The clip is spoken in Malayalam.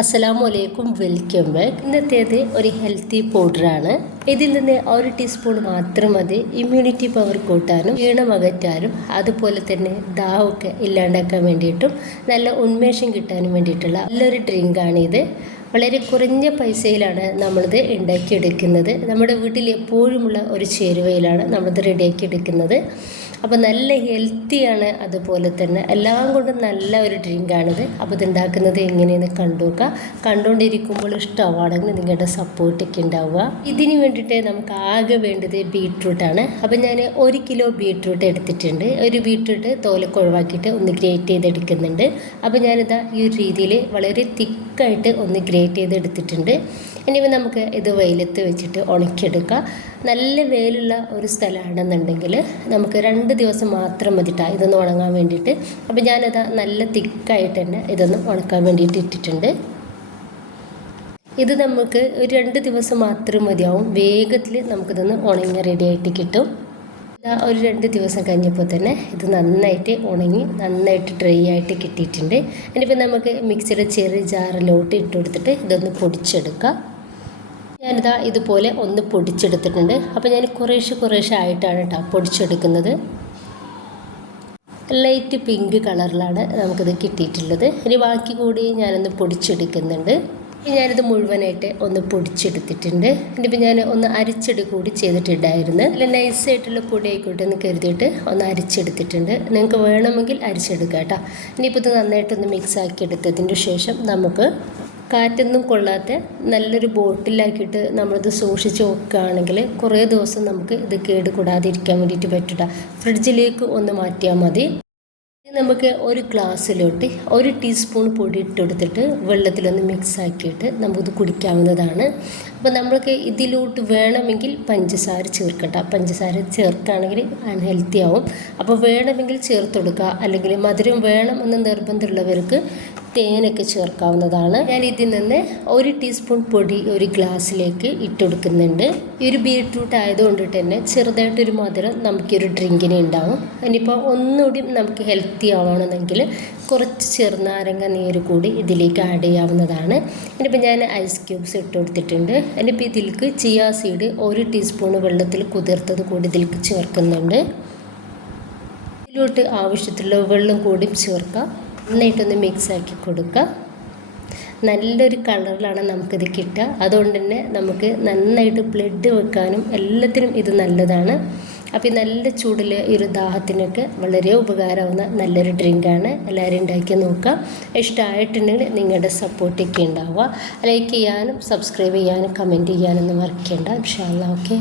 അസ്സലാമലൈക്കും, വെൽക്കം ബാക്ക്. ഇന്നത്തേത് ഒരു ഹെൽത്തി പൗഡറാണ്. ഇതിൽ നിന്ന് 1 ടീസ്പൂൺ മാത്രം മതി ഇമ്മ്യൂണിറ്റി പവർ കൂട്ടാനും ക്ഷീണം അകറ്റാനും അതുപോലെ തന്നെ ദാഹമൊക്കെ ഇല്ലാണ്ടാക്കാൻ വേണ്ടിയിട്ടും നല്ല ഉന്മേഷം കിട്ടാനും വേണ്ടിയിട്ടുള്ള നല്ലൊരു ഡ്രിങ്കാണിത്. വളരെ കുറഞ്ഞ പൈസയിലാണ് നമ്മളിത് ഉണ്ടാക്കിയെടുക്കുന്നത്. നമ്മുടെ വീട്ടിൽ എപ്പോഴുമുള്ള ഒരു ചേരുവയിലാണ് നമ്മളിത് റെഡിയാക്കിയെടുക്കുന്നത്. അപ്പോൾ നല്ല ഹെൽത്തിയാണ്, അതുപോലെ തന്നെ എല്ലാം കൊണ്ടും നല്ല ഒരു ഡ്രിങ്കാണിത്. അപ്പോൾ ഇതുണ്ടാക്കുന്നത് എങ്ങനെയെന്ന് കണ്ടുകൊണ്ടിരിക്കുമ്പോൾ ഇഷ്ടമാണെങ്കിൽ നിങ്ങളുടെ സപ്പോർട്ടൊക്കെ ഉണ്ടാവുക. ഇതിന് വേണ്ടിയിട്ട് നമുക്ക് ആകെ വേണ്ടത് ബീട്രൂട്ടാണ്. അപ്പോൾ ഞാൻ 1 കിലോ ബീട്രൂട്ട് എടുത്തിട്ടുണ്ട്. ഒരു ബീട്രൂട്ട് തോലൊക്കെ ഒഴിവാക്കിയിട്ട് ഒന്ന് ഗ്രേറ്റ് ചെയ്തെടുക്കുന്നുണ്ട്. അപ്പോൾ ഞാനിതാ ഈ ഒരു രീതിയിൽ വളരെ തിക്കായിട്ട് ഒന്ന് ഗ്രേറ്റ് ചെയ്തെടുത്തിട്ടുണ്ട്. ഇനിയിപ്പോൾ നമുക്ക് ഇത് വെയിലത്ത് വെച്ചിട്ട് ഉണക്കിയെടുക്കാം. നല്ല വെയിലുള്ള ഒരു സ്ഥലമാണെന്നുണ്ടെങ്കിൽ നമുക്ക് 2 ദിവസം മാത്രം മതിട്ടാ ഇതൊന്ന് ഉണങ്ങാൻ വേണ്ടിയിട്ട്. അപ്പോൾ ഞാനത് നല്ല തിക്കായിട്ട് തന്നെ ഇതൊന്ന് ഉണക്കാൻ വേണ്ടിയിട്ട് ഇട്ടിട്ടുണ്ട്. ഇത് നമുക്ക് ഒരു 2 ദിവസം മാത്രം മതിയാവും. വേഗത്തിൽ നമുക്കിതൊന്ന് ഉണങ്ങി റെഡിയായിട്ട് കിട്ടും. ഒരു 2 ദിവസം കഴിഞ്ഞപ്പോൾ തന്നെ ഇത് നന്നായിട്ട് ഉണങ്ങി നന്നായിട്ട് ഡ്രൈ ആയിട്ട് കിട്ടിയിട്ടുണ്ട്. ഇനിയിപ്പോൾ നമുക്ക് മിക്സിയുടെ ചെറിയ ജാറിലോട്ട് ഇട്ട് കൊടുത്തിട്ട് ഇതൊന്ന് പൊടിച്ചെടുക്കാം. ഞാനിതാ ഇതുപോലെ ഒന്ന് പൊടിച്ചെടുത്തിട്ടുണ്ട്. അപ്പോൾ ഞാൻ കുറേശ്ശെ ആയിട്ടാണ് കേട്ടോ പൊടിച്ചെടുക്കുന്നത്. ലൈറ്റ് പിങ്ക് കളറിലാണ് നമുക്കിത് കിട്ടിയിട്ടുള്ളത്. ഇനി ബാക്കി കൂടി ഞാനൊന്ന് പൊടിച്ചെടുക്കുന്നുണ്ട്. ഞാനിത് മുഴുവനായിട്ട് ഒന്ന് പൊടിച്ചെടുത്തിട്ടുണ്ട്. ഇനിയിപ്പോൾ ഞാൻ ഒന്ന് അരിച്ചെടു കൂടി ചെയ്തിട്ടുണ്ടായിരുന്നു. നല്ല നൈസായിട്ടുള്ള പൊടി ആയിക്കോട്ടെ എന്ന് കരുതിയിട്ട് ഒന്ന് അരിച്ചെടുത്തിട്ടുണ്ട്. നിങ്ങൾക്ക് വേണമെങ്കിൽ അരിച്ചെടുക്കാം കേട്ടോ. ഇനിയിപ്പോൾ ഇത് നന്നായിട്ടൊന്ന് മിക്സ് ആക്കി എടുത്തതിന് ശേഷം നമുക്ക് കാറ്റൊന്നും കൊള്ളാത്ത നല്ലൊരു ബോട്ടിലാക്കിയിട്ട് നമ്മളിത് സൂക്ഷിച്ച് വെക്കുകയാണെങ്കിൽ കുറേ ദിവസം നമുക്ക് ഇത് കേടുകൂടാതിരിക്കാൻ വേണ്ടിയിട്ട് പറ്റില്ല. ഫ്രിഡ്ജിലേക്ക് ഒന്ന് മാറ്റിയാൽ മതി. നമുക്ക് ഒരു ഗ്ലാസ്സിലോട്ട് 1 ടീസ്പൂൺ പൊടി ഇട്ട് കൊടുത്തിട്ട് വെള്ളത്തിലൊന്ന് മിക്സ് ആക്കിയിട്ട് നമുക്കിത് കുടിക്കാവുന്നതാണ്. അപ്പോൾ നമ്മൾക്ക് ഇതിലോട്ട് വേണമെങ്കിൽ പഞ്ചസാര ചേർക്കട്ടെ. പഞ്ചസാര ചേർക്കുകയാണെങ്കിൽ അൺഹെൽത്തി ആവും. അപ്പോൾ വേണമെങ്കിൽ ചേർത്ത് കൊടുക്കുക. അല്ലെങ്കിൽ മധുരം വേണം എന്ന് നിർബന്ധമുള്ളവർക്ക് തേനൊക്കെ ചേർക്കാവുന്നതാണ്. ഞാൻ ഇതിൽ നിന്ന് 1 ടീസ്പൂൺ പൊടി ഒരു ഗ്ലാസ്സിലേക്ക് ഇട്ട് കൊടുക്കുന്നുണ്ട്. ഈ ഒരു ബീട്രൂട്ട് ആയതുകൊണ്ടിട്ട് തന്നെ ചെറുതായിട്ടൊരു മധുരം നമുക്കൊരു ഡ്രിങ്കിന് ഉണ്ടാവും. ഇനിയിപ്പോൾ ഒന്നുകൂടി നമുക്ക് ഹെൽത്തി ആവണമെന്നെങ്കിൽ കുറച്ച് ചെറുനാരങ്ങ നീര് കൂടി ഇതിലേക്ക് ആഡ് ചെയ്യാവുന്നതാണ്. ഇനിയിപ്പോൾ ഞാൻ ഐസ് ക്യൂബ്സ് ഇട്ട് കൊടുത്തിട്ടുണ്ട്. ഇനിയിപ്പോൾ ഇതിലേക്ക് ചിയാ സീഡ് 1 ടീസ്പൂൺ വെള്ളത്തിൽ കുതിർത്തത് കൂടി ഇതിലേക്ക് ചേർക്കുന്നുണ്ട്. ഇതിലോട്ട് ആവശ്യത്തിലുള്ള വെള്ളം കൂടി ചേർക്കാം. നന്നായിട്ടൊന്ന് മിക്സ് ആക്കി കൊടുക്കുക. നല്ലൊരു കളറിലാണ് നമുക്കിത് കിട്ടുക. അതുകൊണ്ട് തന്നെ നമുക്ക് നന്നായിട്ട് ബ്ലഡ് വെക്കാനും എല്ലാത്തിനും ഇത് നല്ലതാണ്. അപ്പോൾ ഈ നല്ല ചൂടിൽ ഈ ഒരു ദാഹത്തിനൊക്കെ വളരെ ഉപകാരമാവുന്ന നല്ലൊരു ഡ്രിങ്കാണ്. എല്ലാവരും ഉണ്ടാക്കി നോക്കുക. ഇഷ്ടമായിട്ടുണ്ടെങ്കിൽ നിങ്ങളുടെ സപ്പോർട്ടൊക്കെ ഉണ്ടാവുക. ലൈക്ക് ചെയ്യാനും സബ്സ്ക്രൈബ് ചെയ്യാനും കമൻറ്റ് ചെയ്യാനൊന്നും മറക്കേണ്ട. ഇൻഷാ അല്ലാഹ്. ഓക്കെ.